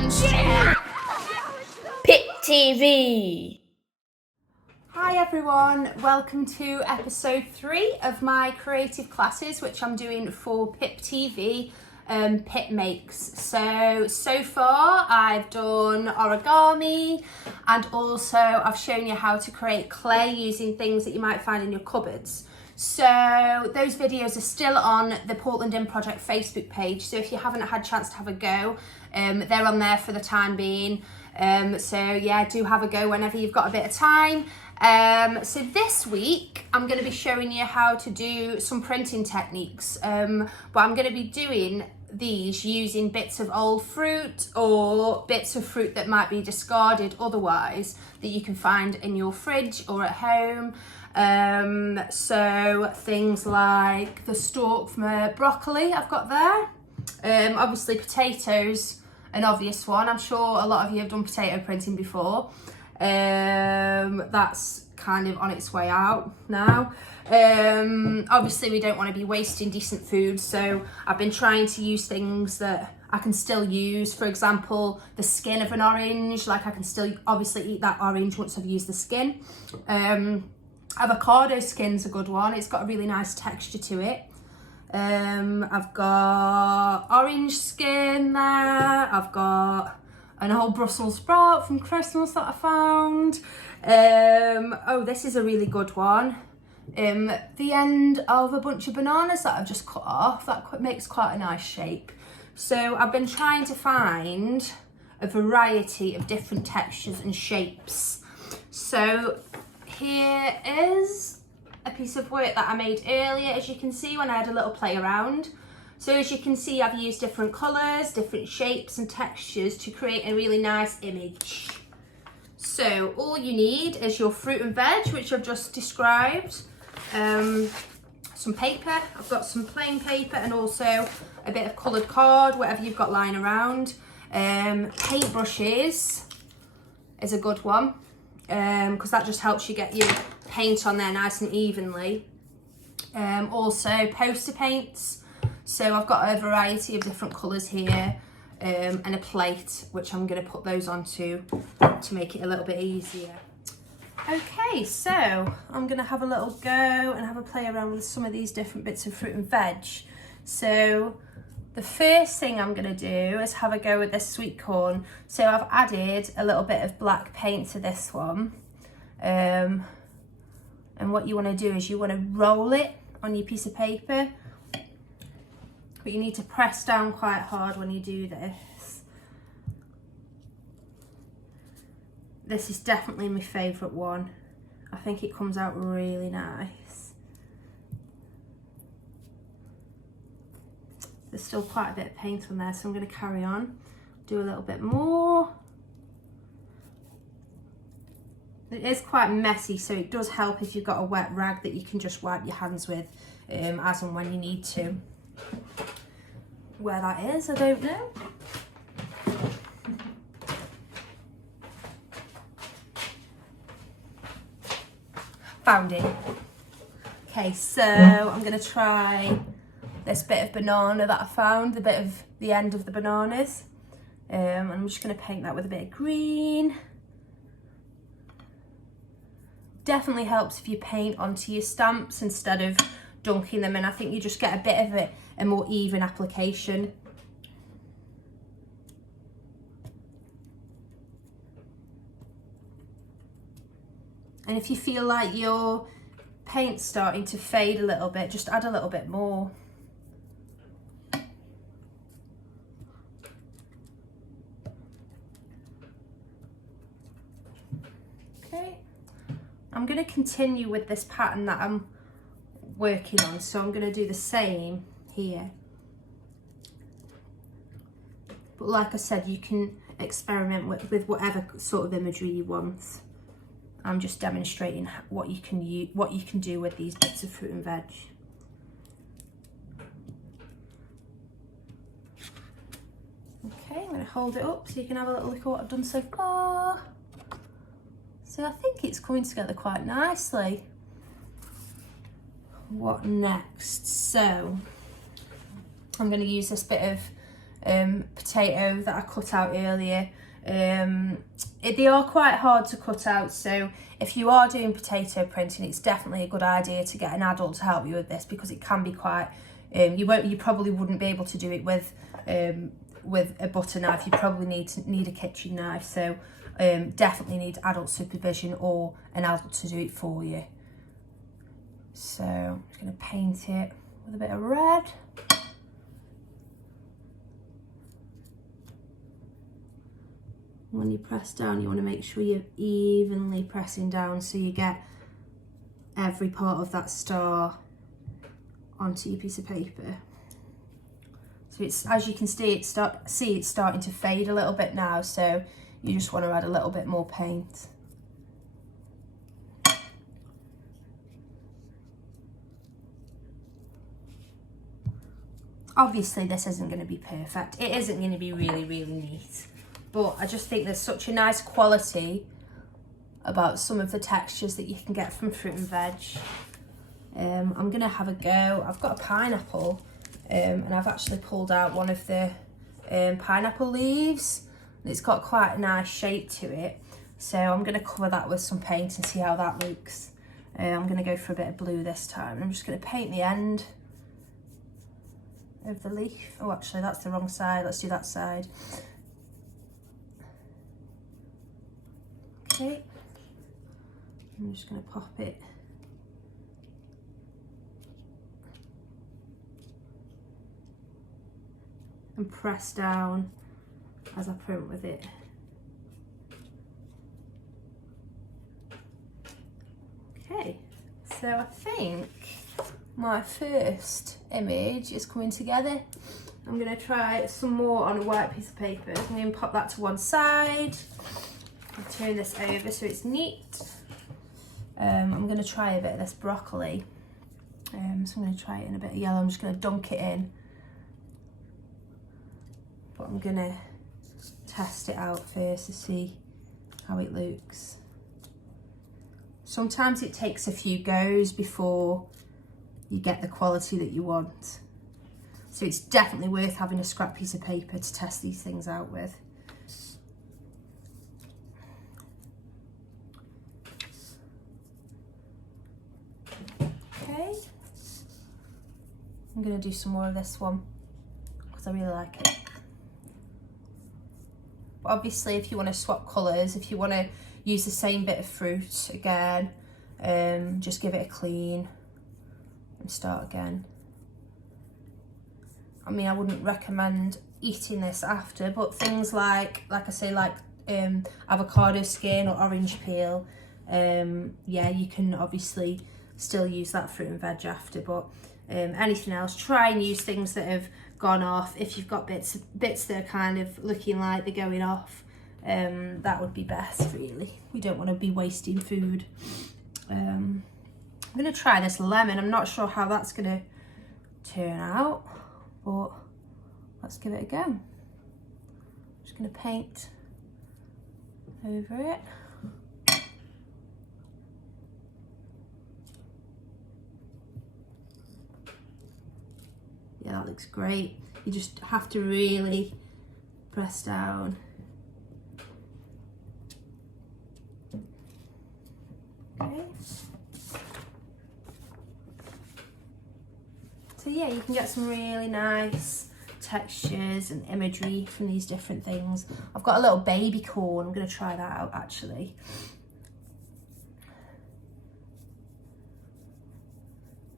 and share. PIPTV. Hi everyone, welcome to episode 3 of my creative classes, which I'm doing for PIPTV, Pip Makes. So far I've done origami, and also I've shown you how to create clay using things that you might find in your cupboards. So those videos are still on the Portland In Project Facebook page, so if you haven't had a chance to have a go, they're on there for the time being. So yeah, do have a go whenever you've got a bit of time. So this week I'm going to be showing you how to do some printing techniques, but I'm going to be doing these using bits of old fruit or bits of fruit that might be discarded otherwise that you can find in your fridge or at home. So things like the stalk from a broccoli I've got there, obviously potatoes, an obvious one. I'm sure a lot of you have done potato printing before. That's kind of on its way out now. Obviously we don't want to be wasting decent food, so I've been trying to use things that I can still use. For example, the skin of an orange, like I can still obviously eat that orange once I've used the skin. Avocado skin's a good one, it's got a really nice texture to it. I've got orange skin there, I've got an old Brussels sprout from Christmas that I found. Oh, this is a really good one. The end of a bunch of bananas that I've just cut off. That makes quite a nice shape. So I've been trying to find a variety of different textures and shapes. So here is a piece of work that I made earlier, as you can see, when I had a little play around. So as you can see, I've used different colours, different shapes and textures to create a really nice image. So all you need is your fruit and veg, which I've just described, some paper. I've got some plain paper and also a bit of coloured card, whatever you've got lying around. Paint brushes is a good one, because that just helps you get your paint on there nice and evenly. Also poster paints. So I've got a variety of different colours here, and a plate, which I'm going to put those onto to make it a little bit easier. Okay, so I'm going to have a little go and have a play around with some of these different bits of fruit and veg. So the first thing I'm going to do is have a go with this sweet corn. So I've added a little bit of black paint to this one. And what you want to do is you want to roll it on your piece of paper. But you need to press down quite hard when you do this. This is definitely my favourite one. I think it comes out really nice. There's still quite a bit of paint on there, so I'm going to carry on. Do a little bit more. It is quite messy, so it does help if you've got a wet rag that you can just wipe your hands with as and when you need to. Where that is, I don't know. Found it. Okay, so I'm going to try this bit of banana that I found, the bit of the end of the bananas. I'm just going to paint that with a bit of green. Definitely helps if you paint onto your stamps instead of dunking them in. I think you just get a bit of a more even application. And if you feel like your paint's starting to fade a little bit, just add a little bit more. Okay, I'm going to continue with this pattern that I'm working on, so I'm going to do the same here. But like I said, you can experiment with whatever sort of imagery you want. I'm just demonstrating what you can do with these bits of fruit and veg. Okay, I'm going to hold it up so you can have a little look at what I've done so far. So I think it's coming together quite nicely. What next? So I'm going to use this bit of potato that I cut out earlier. They are quite hard to cut out, so if you are doing potato printing, it's definitely a good idea to get an adult to help you with this, because it can be quite, you probably wouldn't be able to do it with a butter knife. You probably need a kitchen knife, so definitely need adult supervision or an adult to do it for you. So I'm just going to paint it with a bit of red. When you press down, you want to make sure you're evenly pressing down so you get every part of that star onto your piece of paper. So it's, as you can see, it's starting to fade a little bit now, so you just want to add a little bit more paint. Obviously this isn't going to be perfect. It isn't going to be really, really neat. But I just think there's such a nice quality about some of the textures that you can get from fruit and veg. I'm going to have a go. I've got a pineapple and I've actually pulled out one of the pineapple leaves. It's got quite a nice shape to it. So I'm going to cover that with some paint and see how that looks. I'm going to go for a bit of blue this time. I'm just going to paint the end of the leaf. Oh, actually that's the wrong side. Let's do that side. Okay, I'm just going to pop it and press down as I print with it. Okay, so I think my first image is coming together. I'm going to try some more on a white piece of paper. I'm going to pop that to one side. I'll turn this over so it's neat. I'm going to try a bit of this broccoli. So I'm going to try it in a bit of yellow. I'm just going to dunk it in. But I'm going to test it out first to see how it looks. Sometimes it takes a few goes before you get the quality that you want. So it's definitely worth having a scrap piece of paper to test these things out with. Okay, I'm going to do some more of this one because I really like it. But obviously if you want to swap colours, if you want to use the same bit of fruit again, just give it a clean and start again. I mean, I wouldn't recommend eating this after, but things like I say, like avocado skin or orange peel, yeah, you can obviously still use that fruit and veg after, but anything else, try and use things that have gone off. If you've got bits that are kind of looking like they're going off, that would be best, really. We don't want to be wasting food. I'm going to try this lemon. I'm not sure how that's going to turn out, but let's give it a go. I'm just going to paint over it. Yeah, that looks great. You just have to really press down. Okay. So yeah, you can get some really nice textures and imagery from these different things. I've got a little baby corn. I'm going to try that out actually.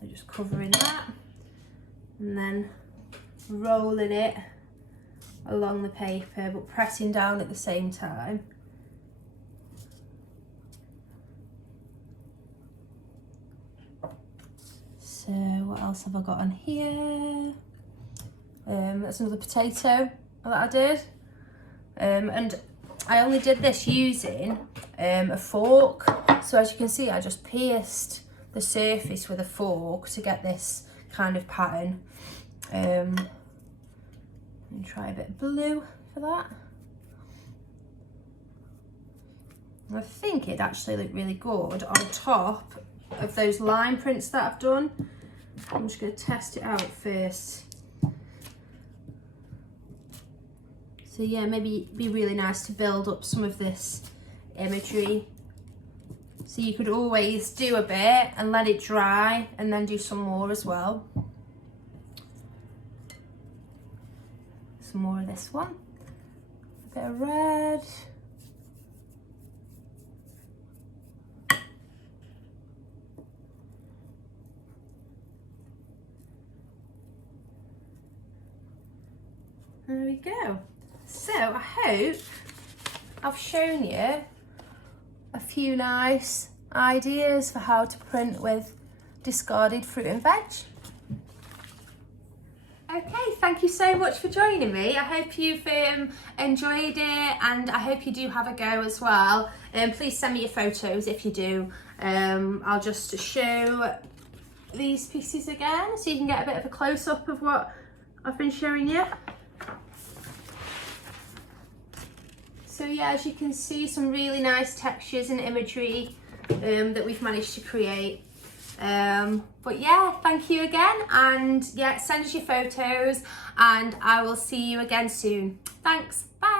So just covering that and then rolling it along the paper, but pressing down at the same time. So what else have I got on here? That's another potato that I did. And I only did this using a fork. So as you can see, I just pierced the surface with a fork to get this kind of pattern. Let me try a bit of blue for that. I think it actually looked really good on top of those line prints that I've done. I'm just going to test it out first. So yeah, maybe it'd be really nice to build up some of this imagery. So you could always do a bit and let it dry and then do some more as well. Some more of this one. A bit of red. There we go. So I hope I've shown you a few nice ideas for how to print with discarded fruit and veg. Okay, thank you so much for joining me. I hope you've enjoyed it, and I hope you do have a go as well. Please send me your photos if you do. I'll just show these pieces again so you can get a bit of a close-up of what I've been showing you. So yeah, as you can see, some really nice textures and imagery that we've managed to create. But yeah, thank you again, and yeah, send us your photos and I will see you again soon. Thanks, bye.